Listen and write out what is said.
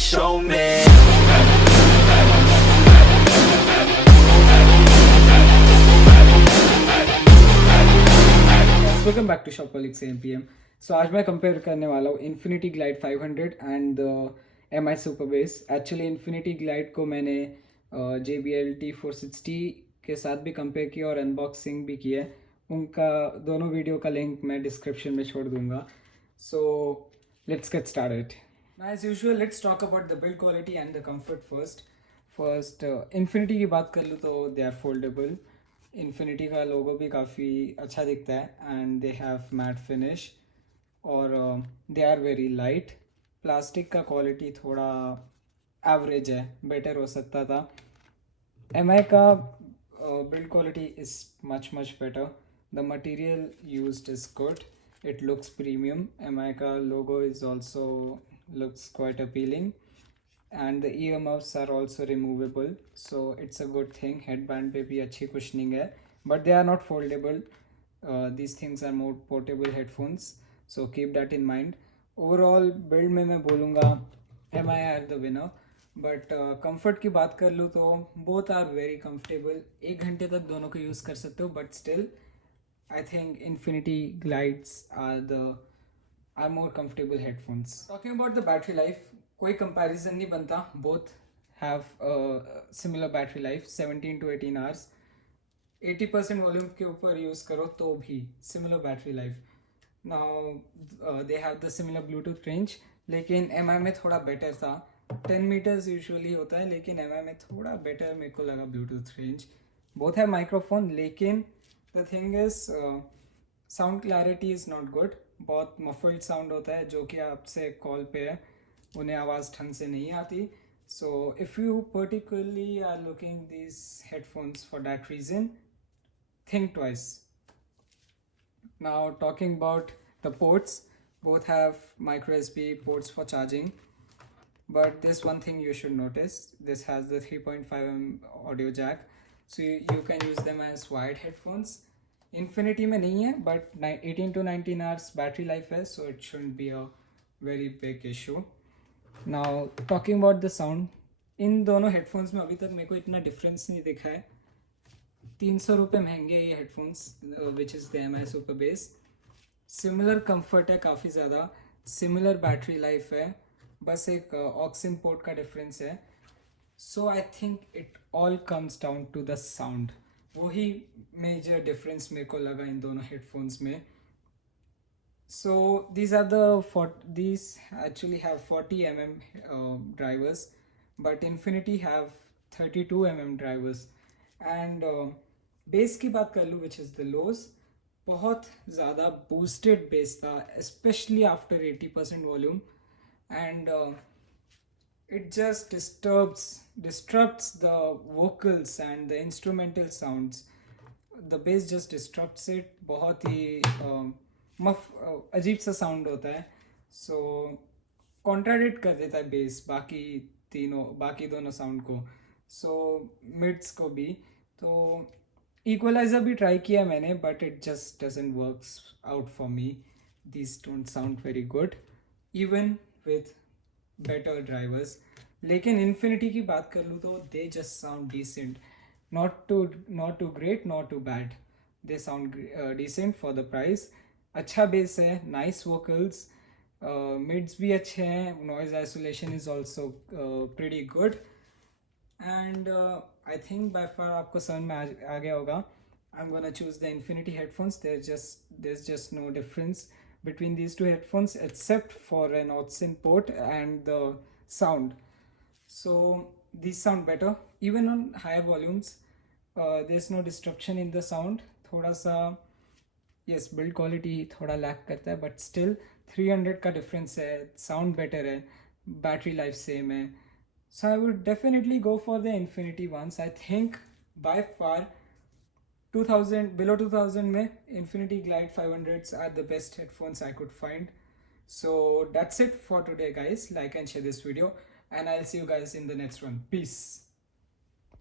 show me. Welcome back to Shopaholics MPM. सो आज मैं कंपेयर करने वाला हूँ Infinity Glide 500 and M I super bass. Actually Infinity Glide को मैंने JBL T460 के साथ भी कंपेयर किया और अनबॉक्सिंग भी किया है। उनका दोनों वीडियो का लिंक मैं डिस्क्रिप्शन में छोड़ दूंगा। So let's get started. As usual let's talk about the build quality and the comfort first Infinity की बात कर लूँ तो दे आर फोल्डेबल। इन्फिनिटी का लोगो भी काफ़ी अच्छा दिखता है and they have matte finish और they are very light. Plastic का क्वालिटी थोड़ा एवरेज है, बेटर हो सकता था। MI का build quality is much better. The material used is good, it looks premium. MI का logo is also looks quite appealing and the earmuffs are also removable, so it's a good thing. Headband पे भी अच्छी cushioning है but they are not foldable. These things are more portable headphones, so keep that in mind. Overall build में मैं बोलूँगा MI are the winner, but comfort की बात कर लूँ तो both are very comfortable. 1 घंटे तक दोनों को यूज़ कर सकते हो, but still I think Infinity Glides are more comfortable headphones. Talking about the battery life, कोई comparison नहीं बनता. Both have similar battery life, 17 to 18 hours. 80% वॉल्यूम के ऊपर यूज़ करो तो भी similar battery life. Now they have the similar Bluetooth range, लेकिन MI में थोड़ा better था. 10 meters usually होता है, लेकिन MI में थोड़ा better मेरे को लगा Bluetooth range. Both have microphone, लेकिन the thing is sound clarity is not good. बहुत मफल्ड साउंड होता है जो कि आपसे कॉल पे है, उन्हें आवाज़ ढंग से नहीं आती. So if you particularly are looking this headphones for that reason, think twice. Now talking about the ports, both have micro USB ports for charging, but this one thing you should notice, this has the 3.5mm audio jack, so you can use them as wired headphones. Infinity में नहीं है but 18 to 19 hours battery life है, so it shouldn't be a very big issue. Now talking about the sound, इन दोनों headphones में अभी तक मेरे को इतना डिफरेंस नहीं दिखा है. 300 रुपये महंगे है ये headphones, which is the MI super base. Similar comfort है काफ़ी ज़्यादा, सिमिलर बैटरी लाइफ है, बस एक ऑक्सिन पोर्ट का डिफरेंस है. So I think it all comes down to the sound. वही मेजर डिफरेंस मेरे को लगा इन दोनों हेडफोन्स में. सो these actually have 40mm drivers, but Infinity have 32mm drivers. And base की बात कर लूँ, which is the lows, बहुत ज़्यादा boosted bass था, especially after 80% volume, and it just disrupts the vocals and the instrumental sounds. The bass just disrupts it. बहुत ही अजीब सा साउंड होता है, सो कॉन्ट्राडिक्ट कर देता है बेस बाकी दोनों साउंड को, सो मिड्स को भी. तो इक्वलाइजर भी ट्राई किया मैंने, but it just doesn't works out for me. These don't sound very good even with better drivers. लेकिन इन्फिनिटी की बात कर लूँ तो they just sound decent, not too great, not too bad. They sound decent for the price. अच्छा बेस है, nice vocals, midst भी अच्छे हैं, noise isolation is also pretty good. And I think by far आपको समझ में आ गया होगा. I am gonna choose the infinity headphones. there's just no difference between these two headphones except for an aux-in port and the sound. So these sound better even on higher volumes. There's no disruption in the sound. थोड़ा सा yes, build quality थोड़ा लैक करता है, but still 300 का difference है, sound better है, battery life same है. So I would definitely go for the Infinity ones. I think by far 2000 below 2000 में Infinity Glide 500s are the best headphones I could find. So that's it for today guys. Like and share this video and I'll see you guys in the next one. Peace.